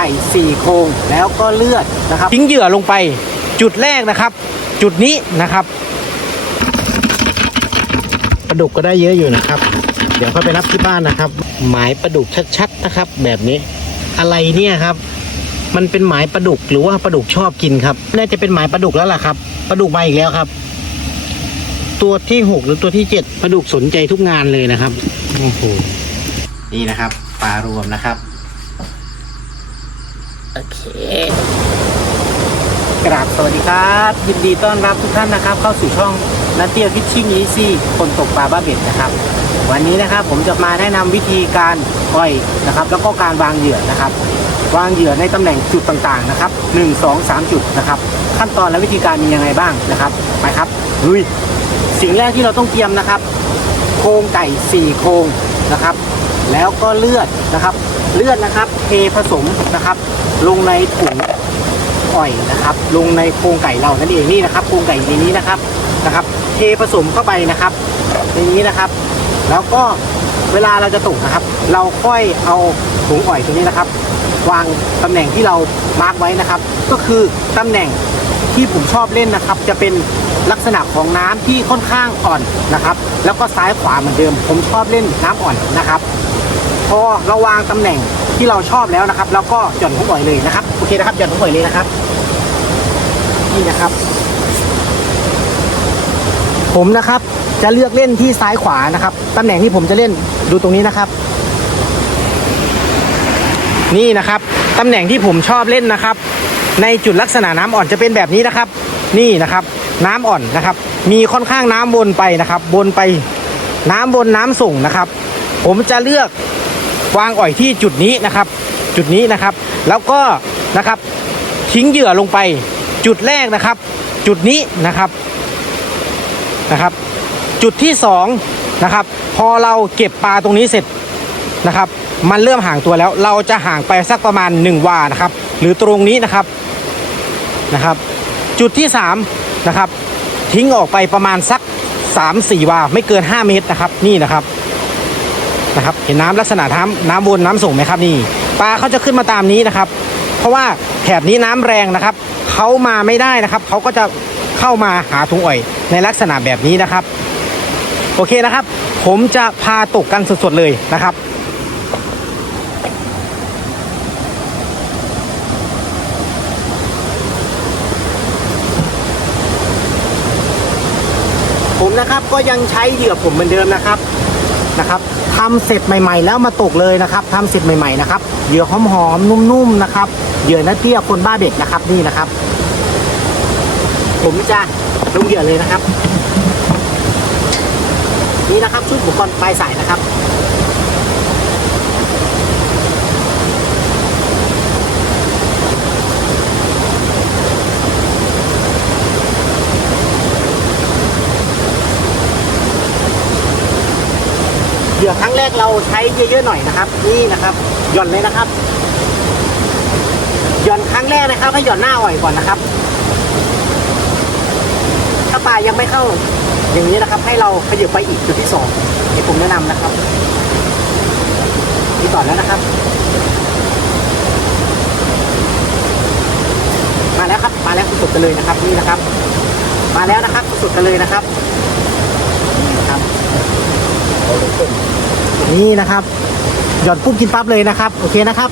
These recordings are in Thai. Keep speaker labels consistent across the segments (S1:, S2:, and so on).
S1: ไก่สี่โครงแล้วก็เลือดนะครับทิ้งเหยื่อลงไปจุดแรกนะครับ จุดนี้นะครับปลาดุกก็ได้เยอะอยู่นะครับ เดี๋ยวค่อยไปนับที่บ้านนะครับ หมายปลาดุกชัดๆนะครับ แบบนี้อะไรเนี่ยครับ มันเป็นหมายปลาดุกหรือว่าปลาดุกชอบกินครับ น่าจะเป็นหมายปลาดุกแล้วล่ะครับปลาดุกมาอีกแล้วครับ ตัวที่หกหรือตัวที่เจ็ดปลาดุกสนใจทุกงานเลยนะครับโอ้โหนี่นะครับปลารวมนะครับ โอเค กราบสวัสดีครับ ยินดีต้อนรับทุกท่านนะครับ เข้าสู่ช่องนัตเตียฟิชชิ่งอีซี่คนตกปลาบ้าเบ็ดนะครับ วันนี้นะครับผมจะมาแนะนำวิธีการปล่อยนะครับ แล้วก็การวางเหยื่อนะครับ วางเหยื่อในตำแหน่งจุดต่างๆนะครับ1 2 3 จุดนะครับ ขั้นตอนและวิธีการมียังไงบ้างนะครับไปครับลุยสิ่งแรกที่เราต้องเตรียมนะครับ โครงไก่สี่โครงนะครับ แล้วก็เลือดนะครับ เลือดนะครับเทผสมนะครับ ลงในถุงอ่อยนะครับ ลงในโครงไก่เรานั่นเองนี่นะครับโครงไก่ในนี้นะครับนะครับ เทผสมเข้าไปนะครับในนี้นะครับ แล้วก็เวลาเราจะตกนะครับ เราค่อยเอาถุงอ่อยตัวนี้นะครับ วางตำแหน่งที่เรามาร์กไว้นะครับ ก็คือตำแหน่งที่ผมชอบเล่นนะครับ จะเป็นลักษณะของน้ำที่ค่อนข้างอ่อนนะครับ แล้วก็ซ้ายขวาเหมือนเดิม ผมชอบเล่นน้ำอ่อนนะครับ พอเราวางตำแหน่งที่เราชอบแล้วนะครับแล้วก็หย่อนถุงอ่อยเลยนะครับโอเคนะครับหย่อนถุงอ่อยเลยนะครับนี่นะครับ ผมนะครับจะเลือกเล่นที่ซ้ายขวานะครับตำแหน่งที่ผมจะเล่นดูตรงนี้นะครับ นี่นะครับตำแหน่งที่ผมชอบเล่นนะครับ ในจุดลักษณะน้ำอ่อนจะเป็นแบบนี้นะครับ นี่นะครับ น้ำอ่อนนะครับ มีค่อนข้างน้ำวนไปนะครับวนไปน้ำวนน้ำส่งนะครับ ผมจะเลือก วางอ่อยที่จุดนี้นะครับ จุดนี้นะครับ แล้วก็นะครับทิ้งเหยื่อลงไป จุดแรกนะครับ จุดนี้นะครับนะครับ จุดที่สองนะครับ พอเราเก็บปลาตรงนี้เสร็จนะครับ มันเริ่มห่างตัวแล้ว เราจะห่างไปสักประมาณ 1 วานะครับ หรือตรงนี้นะครับนะครับ จุดที่3นะครับ ทิ้งออกไปประมาณสัก 3-4 วา ไม่เกิน 5 เมตรนะครับ นี่นะครับ นะครับ เห็นน้ำลักษณะน้ำน้ำวนน้ำส่งไหมครับนี่ปลาเขาจะขึ้นมาตามนี้นะครับ เพราะว่าแถบนี้น้ำแรงนะครับเขามาไม่ได้นะครับเขาก็จะเข้ามาหาถุงอ่อยในลักษณะแบบนี้นะครับ โอเคนะครับ ผมจะพาตกกันสดๆเลยนะครับผมนะครับก็ยังใช้เหยื่อผมเหมือนเดิมนะครับ นะครับทำเสร็จใหม่ ๆ แล้วมาตกเลยนะครับทำเสร็จใหม่ๆนะครับเหยื่อหอมๆนุ่มๆนะครับเหยื่อนัดเตี้ยคนบ้าเบ็ดนะครับนี่นะครับ ผมจะลงเหยื่อเลยนะครับ นี่นะครับชุดอุปกรณ์ปลายสายนะครับื่อครั้งแรกเราใช้เยอะๆหน่อยนะครับ นี่นะครับหย่อนเลยนะครับหย่อนครั้งแรกนะครับให้หย่อนหน้าอ่อยก่อนนะครับ ถ้าปลายังไม่เข้า อย่างนี้นะครับ ให้เราขยับไปอีกจุดที่สองที่ผมแนะนำนะครับนี่ต่อแล้วนะครับ มาแล้วครับมาแล้วสุดๆกันเลยนะครับ นี่นะครับ มาแล้วนะครับสุดๆกันเลยนะครับ นี่นะครับ หย่อนปุ๊บกินปั๊บเลยนะครับ โอเคนะครับ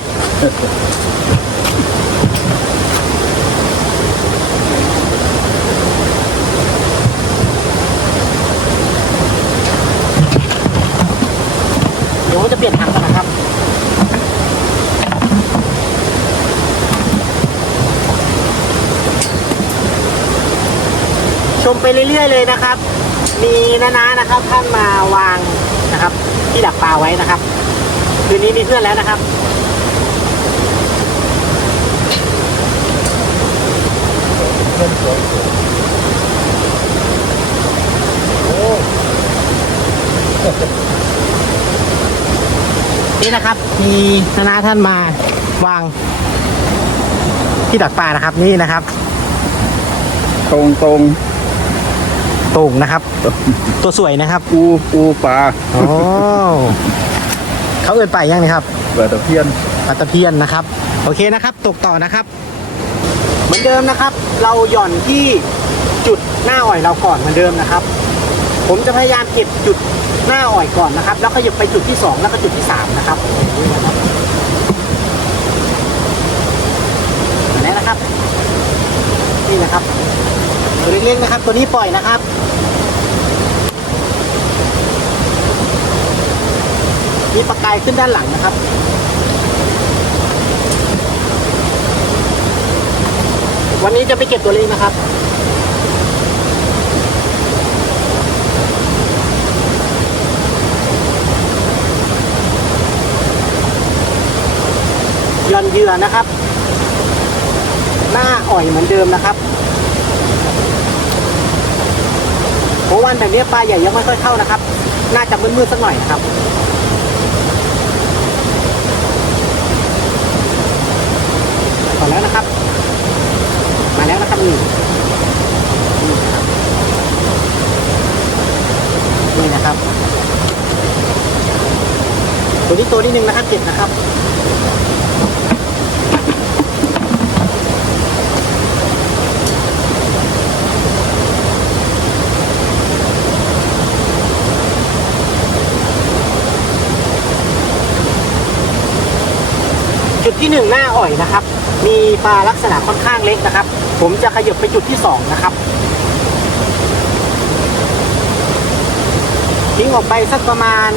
S1: เดี๋ยวผมจะเปลี่ยนถังกันนะครับ ชมไปเรื่อยๆเลยนะครับ มีนาๆนะครับท่านมาวางนะครับ ที่ดักปลาไว้นะครับ คืนนี้มีเพื่อนแล้วนะครับนี่นะครับ มีนาๆท่านมาวาง ที่ดักปลานะครับนี่นะครับ
S2: ตรงตรง
S1: โต่งนะครับ ตัวสวยนะครับ
S2: ปูปูปลา
S1: โอ้เขาเอ่ยไปยังนี่ครับ
S2: ปลาตะเพียน
S1: ปลาตะเพียนนะครับ โอเคนะครับ ตกต่อนะครับ เหมือนเดิมนะครับ เราหย่อนที่จุดหน้าอ่อยเราก่อนเหมือนเดิมนะครับ ผมจะพยายามเก็บจุดหน้าอ่อยก่อนนะครับ แล้วก็หยิบไปจุดที่สองแล้วก็จุดที่สามนะครับนี่นะครับอันนี้นะครับนี่นะครับ ตัวเล็กๆนะครับ ตัวนี้ปล่อยนะครับมีประกายขึ้นด้านหลังนะครับวันนี้จะไปเก็บตัวเล็กนะครับ ย่อนเหยื่อนะครับ หน้าอ่อยเหมือนเดิมนะครับ เพราะวันแบบนี้ปลาใหญ่ยังไม่ค่อยเข้านะครับ น่าจะมืดๆสักหน่อยนะครับก่อนแล้วนะครับ มาแล้วนะครับนี่นี่นะครับนี่นะครับตัวนี้ตัวนิดนึงนะครับเจ็บนะครับ จุดที่หนึ่งหน้าอ่อยนะครับ มีปลาลักษณะค่อนข้างเล็กนะครับ ผมจะขยับไปจุดที่สองนะครับ ทิ้งออกไปสักประมาณ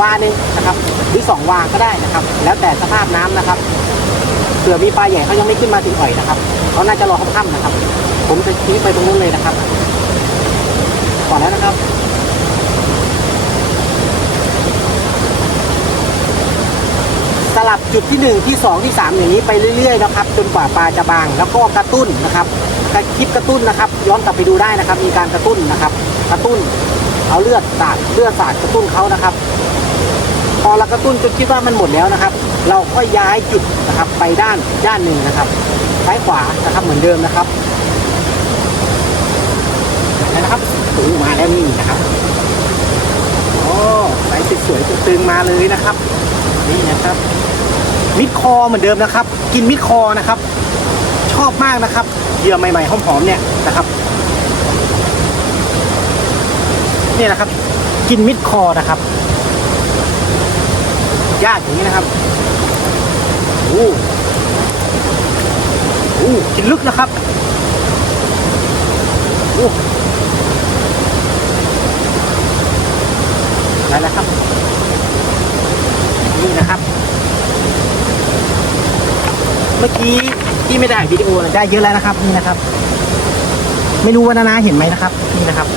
S1: วาหนึ่งนะครับ หรือสองวาก็ได้นะครับ แล้วแต่สภาพน้ำนะครับเผื่อมีปลาใหญ่เขายังไม่ขึ้นมาถึงอ่อยนะครับเขาน่าจะรอค่ำๆนะครับ ผมจะทิ้งไปตรงนู้นเลยนะครับก่อนแล้วนะครับ ลับจุดที่ 1 ที่ 2 ที่ 3 อย่างนี้ไปเรื่อยๆนะครับจนกว่าปลาจะบาง แล้วก็กระตุ้นนะครับกรคลิปกระตุ้นนะครับย้อนกลับไปดูได้นะครับ มีการกระตุ้นนะครับ กระตุ้นเอาเลือดสาดเลือดสาดกระตุ้นเขานะครับ พอเรากระตุ้นจนคิดว่ามันหมดแล้วนะครับ เราก็ย้ายจุดนะครับไปด้านด้านหนึ่งนะครับซ้ายขวานะครับเหมือนเดิมนะครับนะครับโอ้มาแล้วนี่นะครับโอ้สายสวยๆตึงมาเลยนะครับ นี่นะครับ มิดคอเหมือนเดิมนะครับ กินมิดคอนะครับ ชอบมากนะครับเหยื่อใหม่ๆหอมๆเนี่ยนะครับเนี่ยนะครับ กินมิดคอนะครับยากอย่างนี้นะครับโอ้โอ้กินลึกนะครับโอ้ได้แล้วครับ นี่นะครับ เมื่อกี้ที่ไม่ได้ถ่ายวิดีโอได้เยอะแล้วนะครับนี่นะครับ ไม่รู้ว่านานาเห็นไหมนะครับ นี่นะครับ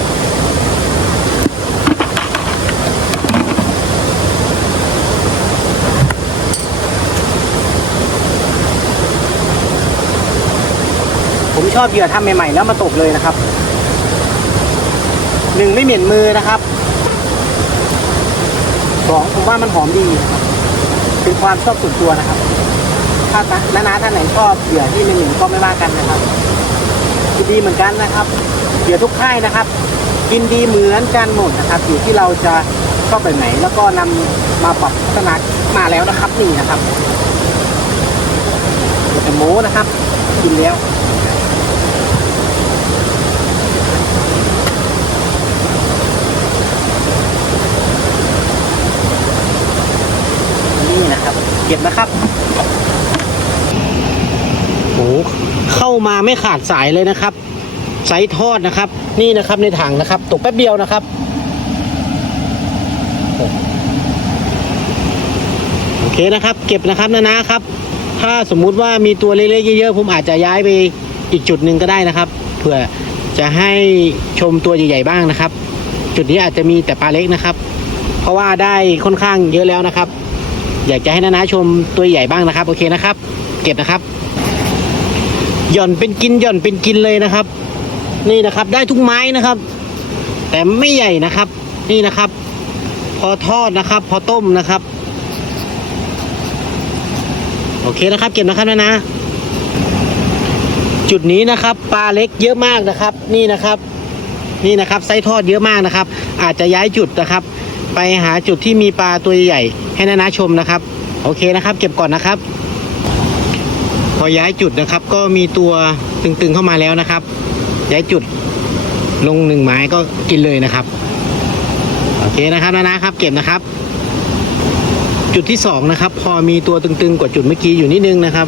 S1: ผมชอบเหยื่อทำใหม่ๆแล้วมาตกเลยนะครับหนึ่งไม่เหม็นมือนะครับสองผมว่ามันหอมดีนะครับเป็นความชอบส่วนตัวนะครับ ถ้านานาท่านไหนชอบเหยื่อที่ไม่เหม็นก็ไม่ว่ากันนะครับกินดีเหมือนกันนะครับเหยื่อทุกค่ายนะครับ กินดีเหมือนกันหมดนะครับอยู่ที่เราจะชอบแบบไหน แล้วก็นำมาปรับพัฒนามาแล้วนะครับนี่นะครับแต่หมูนะครับ กินแล้วนี่นะครับ เก็บนะครับ เข้ามาไม่ขาดสายเลยนะครับไซส์ทอดนะครับ นี่นะครับในถังนะครับ ตกแป๊บเดียวนะครับโอเคนะครับ เก็บนะครับนะนะครับ ถ้าสมมุติว่ามีตัวเล็กๆเยอะๆผมอาจจะย้ายไปอีกจุดหนึ่งก็ได้นะครับเพื่อจะให้ชมตัวใหญ่ๆบ้างนะครับ จุดนี้อาจจะมีแต่ปลาเล็กนะครับ เพราะว่าได้ค่อนข้างเยอะแล้วนะครับ อยากจะให้นานาชมตัวใหญ่บ้างนะครับ โอเคนะครับ เก็บนะครับ หย่อนเป็นกินหย่อนเป็นกินเลยนะครับ นี่นะครับได้ทุกไม้นะครับ แต่ไม่ใหญ่นะครับ นี่นะครับ พอทอดนะครับ พอต้มนะครับ โอเคนะครับ เก็บนะครับนะนะ จุดนี้นะครับปลาเล็กเยอะมากนะครับ นี่นะครับ นี่นะครับไส้ทอดเยอะมากนะครับ อาจจะย้ายจุดนะครับ ไปหาจุดที่มีปลาตัวใหญ่ให้นานาชมนะครับ โอเคนะครับ เก็บก่อนนะครับ พอย้ายจุดนะครับ ก็มีตัวตึงๆเข้ามาแล้วนะครับ ย้ายจุดลงหนึ่งไม้ก็กินเลยนะครับ โอเคนะครับนะนะครับ เก็บนะครับ จุดที่สองนะครับ พอมีตัวตึงๆ กว่าจุดเมื่อกี้อยู่นิดนึงนะครับ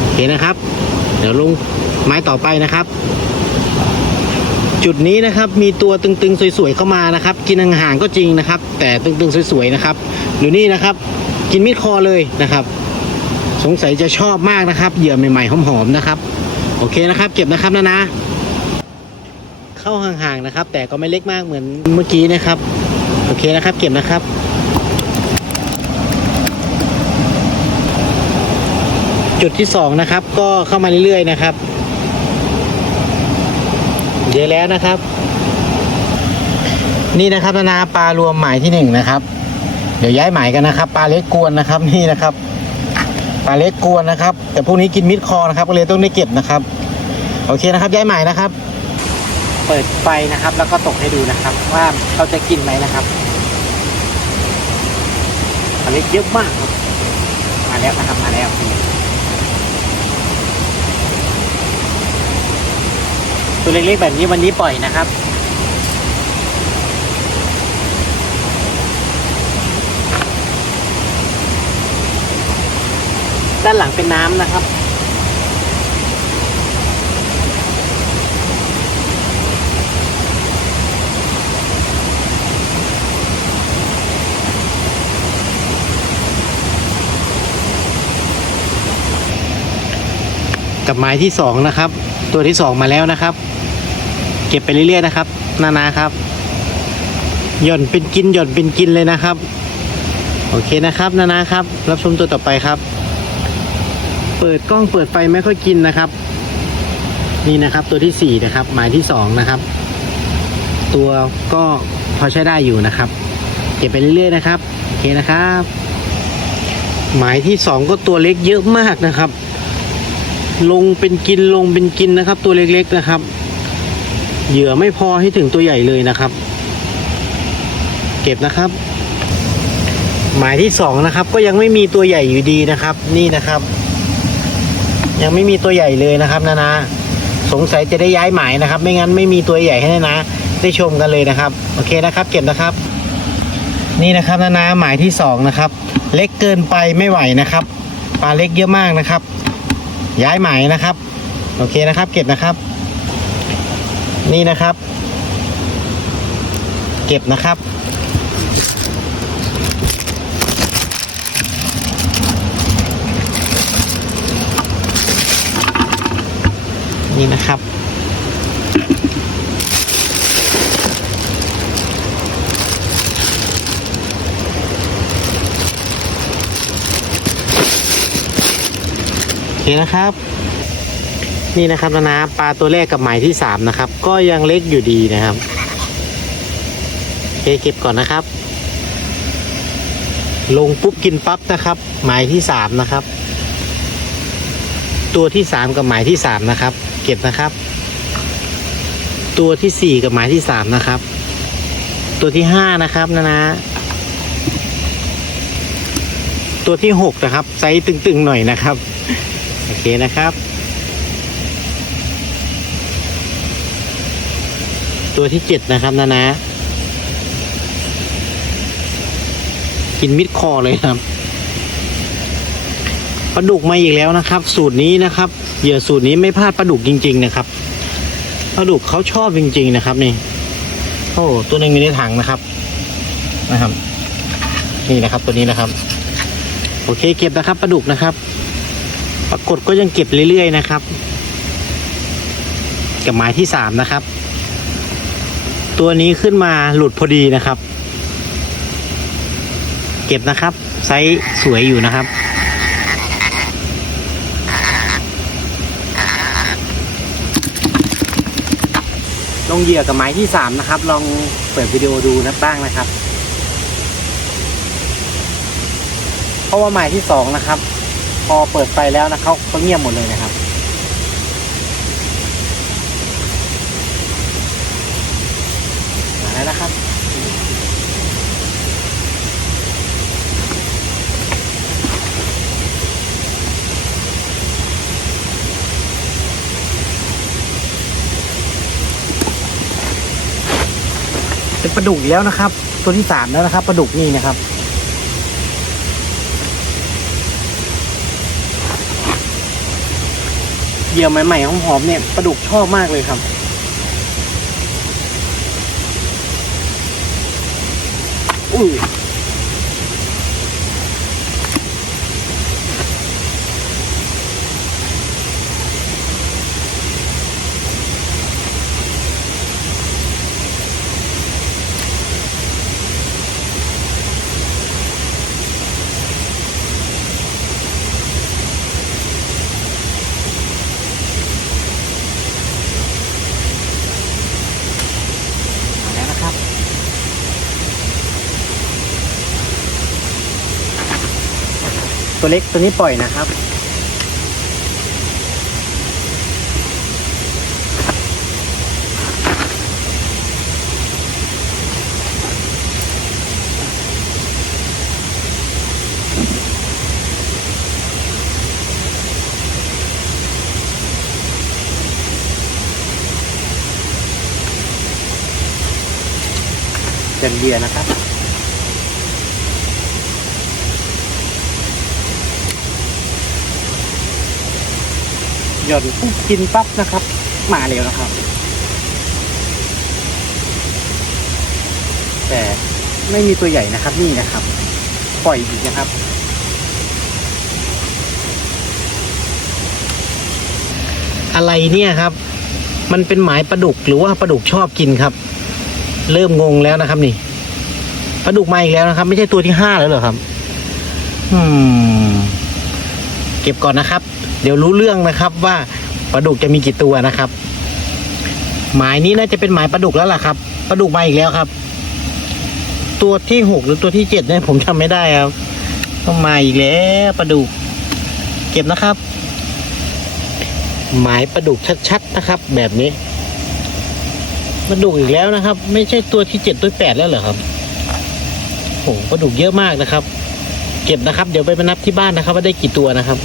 S1: โอเคนะครับ เดี๋ยวลงไม้ต่อไปนะครับ จุดนี้นะครับมีตัวตึงๆ สวยๆเข้ามานะครับ กินห่างๆก็จริงนะครับ แต่ตึงๆ สวยๆนะครับอยู่นี่นะครับ กินมิดคอเลยนะครับ สงสัยจะชอบมากนะครับเหยื่อใหม่ๆหอมๆนะครับ โอเคนะครับ เก็บนะครับนะนะ เข้าห่างๆนะครับ แต่ก็ไม่เล็กมากเหมือนเมื่อกี้นะครับ โอเคนะครับ เก็บนะครับจุดที่สองนะครับ ก็เข้ามาเรื่อยๆนะครับเยอะแล้วนะครับ นี่นะครับนานาปลารวมหมายที่หนึ่งนะครับ เดี๋ยวย้ายหมายกันนะครับ ปลาเล็กกวนนะครับนี่นะครับ ปลาเล็กกวนนะครับ แต่พวกนี้กินมิดคอนะครับ ก็เลยต้องได้เก็บนะครับ โอเคนะครับย้ายใหมายนะครับ เปิดไฟนะครับ แล้วก็ตกให้ดูนะครับ ว่าเขาจะกินไหมนะครับปลาเล็กเยอะมากครับมาแล้วนะครับมาแล้วตัวเล็กๆแบบนี้วันนี้ปล่อยนะครับ ด้านหลังเป็นน้ำนะครับ กับไม้ที่สองนะครับ ตัวที่สองมาแล้วนะครับ เก็บไปเรื่อยๆนะครับ นานาครับ หย่อนเป็นกินหย่อนเป็นกินเลยนะครับ โอเคนะครับ นานาครับ รับชมตัวต่อไปครับ เปิดกล้องเปิดไฟไม่ค่อยกินนะครับ นี่นะครับตัวที่สี่นะครับ หมายที่สองนะครับ ตัวก็พอใช้ได้อยู่นะครับ เก็บไปเรื่อยๆนะครับโอเคนะครับ หมายที่สองก็ตัวเล็กเยอะมากนะครับ ลงเป็นกินลงเป็นกินนะครับ ตัวเล็กๆนะครับ เหยื่อไม่พอให้ถึงตัวใหญ่เลยนะครับ เก็บนะครับหมายที่สองนะครับก็ยังไม่มีตัวใหญ่อยู่ดีนะครับ นี่นะครับ ยังไม่มีตัวใหญ่เลยนะครับนานาสงสัยจะได้ย้ายหมายนะครับ ไม่งั้นไม่มีตัวใหญ่ให้นานาได้ชมกันเลยนะครับ โอเคนะครับ เก็บนะครับ นี่นะครับนานาหมายที่สองนะครับเล็กเกินไปไม่ไหวนะครับปลาเล็กเยอะมากนะครับ ย้ายหมายนะครับ โอเคนะครับ เก็บนะครับ นี่นะครับ เก็บนะครับ นี่นะครับ โอเค นะครับ นี่นะครับนะนะปลาตัวแรกกับหมายที่สามนะครับ ก็ยังเล็กอยู่ดีนะครับเคเก็บก่อนนะครับ ลงปุ๊บกินปั๊บนะครับ หมายที่สามนะครับ ตัวที่สามกับหมายที่สามนะครับ เก็บนะครับ ตัวที่สี่กับหมายที่สามนะครับ ตัวที่ห้านะครับนะนะตัวที่หกนะครับไซส์ตึงๆหน่อยนะครับ โอเคนะครับ ตัวที่เจ็ดนะครับนะนะ กินมิดคอเลยครับปลาดุกมาอีกแล้วนะครับ สูตรนี้นะครับเหยื่อสูตรนี้ไม่พลาดปลาดุกจริง ๆ นะครับปลาดุกเขาชอบจริง ๆ นะครับ นี่โอ้ตัวหนึงอยู่ในถังนะครับนะครับ นี่นะครับตัวนี้นะครับ โอเคเก็บนะครับปลาดุกนะครับ ปรากฏก็ยังเก็บเรื่อยๆนะครับ กับหมายที่สามนะครับ ตัวนี้ขึ้นมาหลุดพอดีนะครับ เก็บนะครับ ไซส์สวยอยู่นะครับลงเหยื่อกับหมายที่สามนะครับ ลองเปิดวิดีโอดูนะบ้างนะครับ เพราะว่าหมายที่สองนะครับ พอเปิดไฟแล้วนะเขาก็เงียบหมดเลยนะครับมาแล้วนะครับเป็นปลาดุกกแล้วนะครับ ตัวที่สามแล้วนะครับปลาดุกนี่นะครับ เหยื่อใหม่ๆหอมๆเนี่ยปลาดุกชอบมากเลยครับ อุ้ยมาแล้วนะครับ ตัวเล็กตัวนี้ปล่อยนะครับเต็มเบียนะครับ หย่อนปุ๊บกินปั๊บนะครับ มาเร็วนะครับ แต่ไม่มีตัวใหญ่นะครับนี่นะครับ ปล่อยอีกนะครับ อะไรเนี่ยครับ มันเป็นหมายปลาดุกหรือว่าปลาดุกชอบกินครับ เริ่มงงแล้วนะครับนี่ปลาดุกมาอีกแล้วนะครับ ไม่ใช่ตัวที่ห้าแล้วเหรอครับ อืม เก็บก่อนนะครับ เดี๋ยวรู้เรื่องนะครับว่าปลาดุกจะมีกี่ตัวนะครับ หมายนี้น่าจะเป็นหมายปลาดุกแล้วล่ะครับปลาดุกมาอีกแล้วครับ ตัวที่หกหรือตัวที่เจ็ดเนี่ยผมจำไม่ได้ครับต้องมาอีกแล้วปลาดุก เก็บนะครับ หมายปลาดุกชัดๆนะครับ แบบนี้ปลาดุกอีกแล้วนะครับ ไม่ใช่ตัวที่เจ็ดตัวแปดแล้วเหรอครับโอ้ปลาดุกเยอะมากนะครับ เก็บนะครับ เดี๋ยวไปนับที่บ้านนะครับ ว่าได้กี่ตัวนะครับ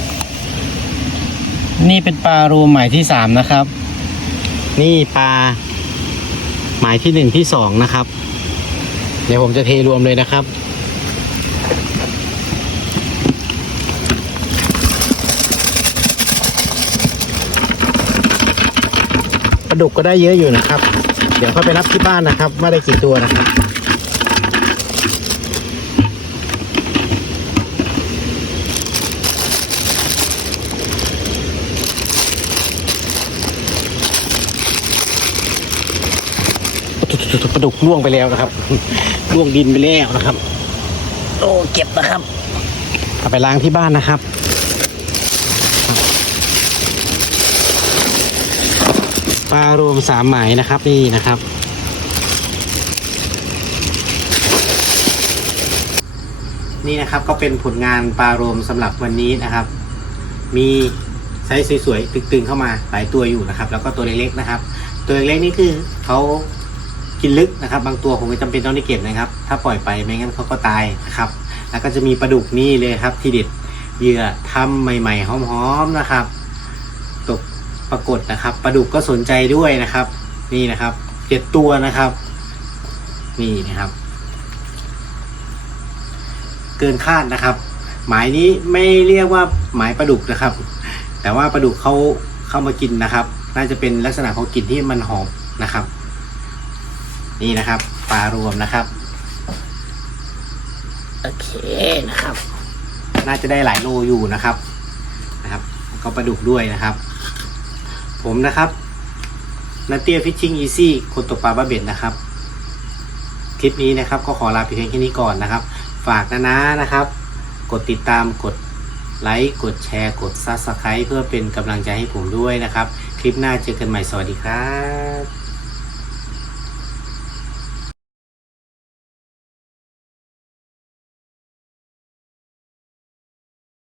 S1: นี่เป็นปลารวมหมายที่สามนะครับ นี่ปลาหมายที่หนึ่งที่สองนะครับ เดี๋ยวผมจะเทรวมเลยนะครับ ปลาดุกก็ได้เยอะอยู่นะครับ เดี๋ยวค่อยไปนับที่บ้านนะครับว่ได้กี่ตัวนะครับ ปลาดุกล่วงไปแล้วนะครับล่วงดินไปแล้วนะครับ โอ้เก็บนะครับเอาไปล้างที่บ้านนะครับปลารวมสามหมายนะครับนี่นะครับนี่นะครับก็เป็นผลงานปลารวมสำหรับวันนี้นะครับ มีไซส์สวยๆตึงๆเข้ามาหลายตัวอยู่นะครับ แล้วก็ตัวเล็กๆนะครับ ตัวเล็กๆนี่คือเขา กินลึกนะครับ บางตัวผมก็จำเป็นต้องได้เก็บนะครับ ถ้าปล่อยไปไม่งั้นเขาก็ตายนะครับ แล้วก็จะมีปลาดุกนี่เลยครับ ที่เด็ดเหยื่อทำใหม่ ๆหอมๆนะครับ ตกปรากฏนะครับปลาดุกก็สนใจด้วยนะครับ นี่นะครับเจ็ดตัวนะครับ นี่นะครับ เกินคาดนะครับ หมายนี้ไม่เรียกว่าหมายปลาดุกนะครับ แต่ว่าปลาดุกเขาเข้ามากินนะครับ น่าจะเป็นลักษณะของกลิ่นที่มันหอมนะครับ นี่นะครับ ปลารวมนะครับ โอเคนะครับ น่าจะได้หลายโลอยู่นะครับนะครับแล้วก็ปลาดุกด้วยนะครับ ผมนะครับนาเตียฟิชชิ่งอีซี่คนตกปลาบ้าเบ็ดนะครับ คลิปนี้นะครับ ก็ขอลาไปเพียงแค่นี้ก่อนนะครับ ฝากนะนะนะครับ กดติดตามกดไลค์กดแชร์ กด Subscribe เพื่อเป็นกำลังใจให้ผมด้วยนะครับ คลิปหน้าเจอกันใหม่สวัสดีครับ